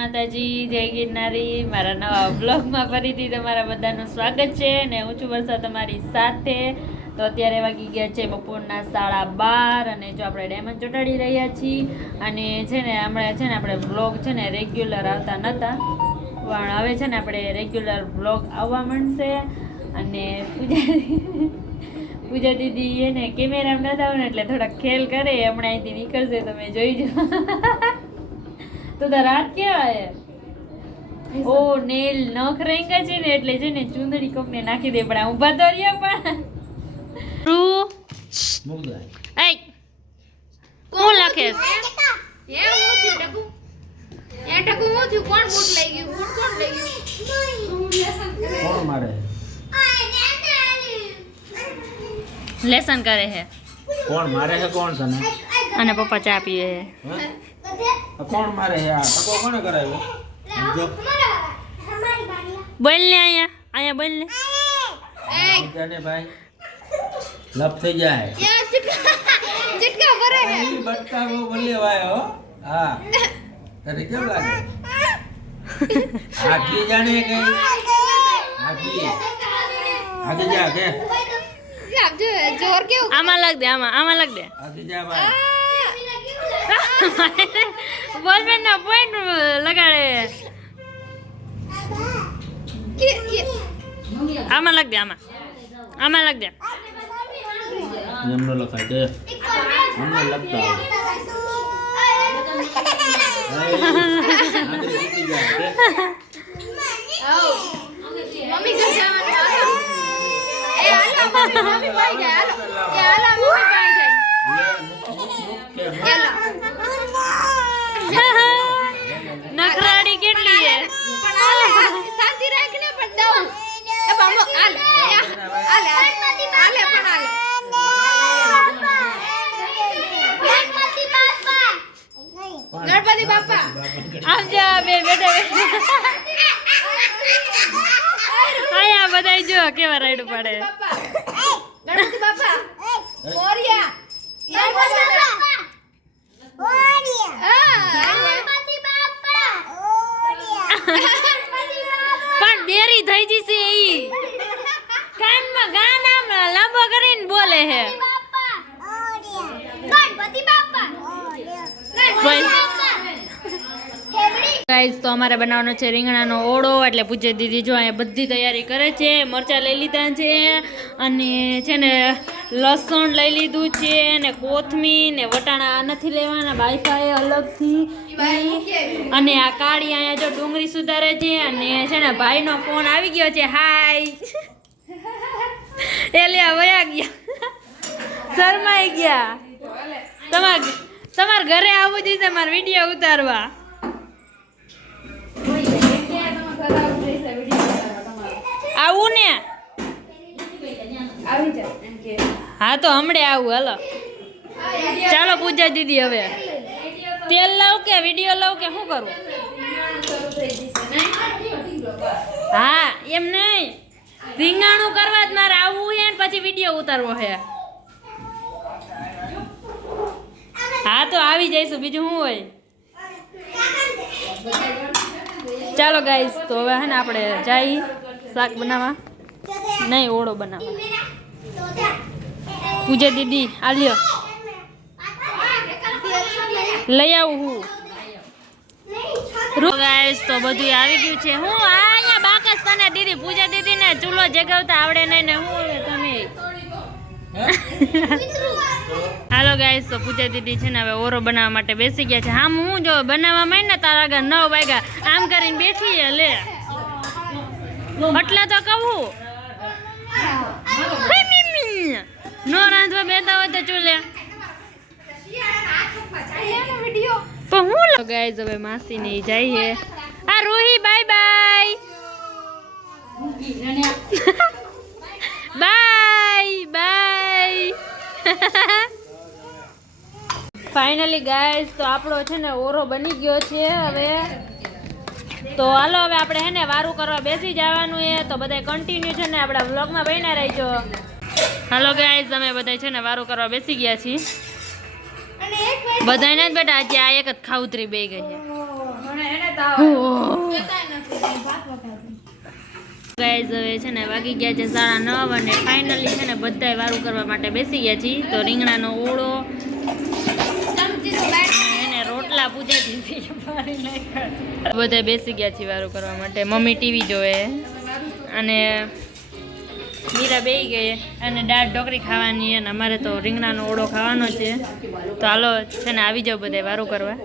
માતાજી, જય ગિરનારી. મારા નવા બ્લોગમાં ફરીથી તમારા બધાનું સ્વાગત છે ને હું છું વર્ષા તમારી સાથે. તો અત્યારે વાગી ગયા છે બપોરના 12:30 અને જો આપણે ડાયમંડ ચોટાડી રહ્યા છીએ. અને છે ને હમણાં છે ને આપણે બ્લોગ છે ને રેગ્યુલર આવતા નહોતા, પણ હવે છે ને આપણે રેગ્યુલર બ્લોગ આવવા માંડશે. અને પૂજા દીદી એને કેમેરામાં નતા આવે ને એટલે થોડાક ખેલ કરે, હમણાં અહીંથી નીકળશે તમે જોઈજો. તો તારા હાથ કેવા હે? ઓ નેલ નખ રેંગા છે ને એટલે છે ને ચુંદડી કોકને નાખી દે. પણ ઊભા તો રહ્યા પણ કોણ લખે છે? લેસન કરે છે. કોણ મારે છે? કોણ છે? અને પપ્પા ચા પીએ છે. કોણ મારે છે? આ ટકો કોણે કરાવ્યો? જો બોલ ને અહીંયા બોલ ને. તને ભાઈ લપ થઈ જાય. ચટકા ભરે હે. ઈ બટકા બહુ બોલે ભાઈ હો. હા તને કેમ લાગે? આખી જાણે કે આખી આગે જા કે જોર કેવું આમાં લગ દે, આમાં લગ દે. આગે જા ભાઈ. બોલબેન ના પોઈન્ટ લગાડે. આમાં લગ દે, આમાં લગ દે. એમનો લખાય કે અમને લખતા મમ્મી ઘર જવાનું હાલો. એ હાલો મમ્મી પાઈ જાય હાલો. એ હાલો મમ્મી પાઈ જાય. નખરાડી કેટલી હે? પણ હાલે શાંતિ રાખને પણ દઉં. એ બામો હાલ હાલે પણ હાલે. ગણપતિ બાપા આમ જા બે બેટા. આયા બધાય જો કેવા રાઈડ પડે. ગણપતિ બાપા મોરિયા. પણ દેરી થઈ જશે ઈ કાનમાં ગાના લાંબો કરીને બોલે હે. ગાઈસ તો અમારે બનાવવાનો છે રીંગણાનો ઓળો. એટલે પૂજ્ય દીદી જો અહીંયા બધી તૈયારી કરે છે. મરચાં લઈ લીધા છે અને છે ને લસણ લઈ લીધું છે ને કોથમીર ને વટાણા નથી લેવાના, બાયફાઈ અલગથી. અને આ કાળી અહીંયા જો ડુંગળી સુધારે છે. અને છે ને ભાઈનો ફોન આવી ગયો છે. હાય એલિયા વયા ગયા, શરમાઈ ગયા. તમાર ઘરે આવવું જોઈએ મારે વિડીયો ઉતારવા. આવું ને? હા તો હમણે આવું. હાલો ચાલો પૂજા દીદી હવે તેલ લાવ કે વિડીયો લાવ કે શું કરું? હા એમ નહીં, રીંગણાનું કરવા જ મારે આવવું છે ને પછી વિડીયો ઉતારવો છે. હા તો આવી જઈશું, બીજું શું હોય. ચાલો ગાઈસ તો હવે હે ને આપણે જઈ શાક બનાવવા, નહીં ઓળો બનાવવા. પૂજા દીદી આલ્યો લઈ આવું હું. ગાઈસ તો બધું આવી ગયું છે. હું અહીંયા બાકસ તને દીદી પૂજા દીદી ને ચૂલો જગાવતા આવડે નહીં ને હું તમે. હાલો ગાઈસ તો પૂજા દીદી છે ને હવે ઓરો બનાવવા માટે બેસી ગયા છે. હા હું જો બનાવવા માંડ ને તારા આગળ 9 વાગ્યા આમ કરીને બેઠી હે લે. એટલે તો કહું નો રાંધવા બેઠા હોય તો ચૂલે. પણ હું ગાઈસ હવે માસી ને જઈએ. આ Rohi bye bye bye bye. Finally guys તો આપણો છે ને ઓરો બની ગયો છે હવે. તો હાલો હવે આપણે હે ને વારું કરવા બેસી જવાનું છે. તો બધા કન્ટિન્યુ છે ને આપણા વ્લોગમાં બન્યા રહેજો. હાલો ગાઈસ અમે બધા છે ને વારું કરવા બેસી ગયા છીએ. બધાને જ બેટા આજે આ એક જ ખાઉતરી બે ગઈ છે. ગાઈઝ હવે છે ને વાગી ગયા છે 9:30 અને ફાઇનલી છે ને બધાય વારું કરવા માટે બેસી ગયા છીએ. તો રીંગણાનો ઓળો એને રોટલા પૂજા દીધી બધા બેસી ગયા છીએ વારું કરવા માટે. મમ્મી ટીવી જોવે અને મીરા બેસી ગઈ અને દાળ ઢોકળી ખાવાની અને અમારે તો રીંગણાનો ઓળો ખાવાનો છે. તો હાલો છે ને આવી જાવ બધા વારું કરવા.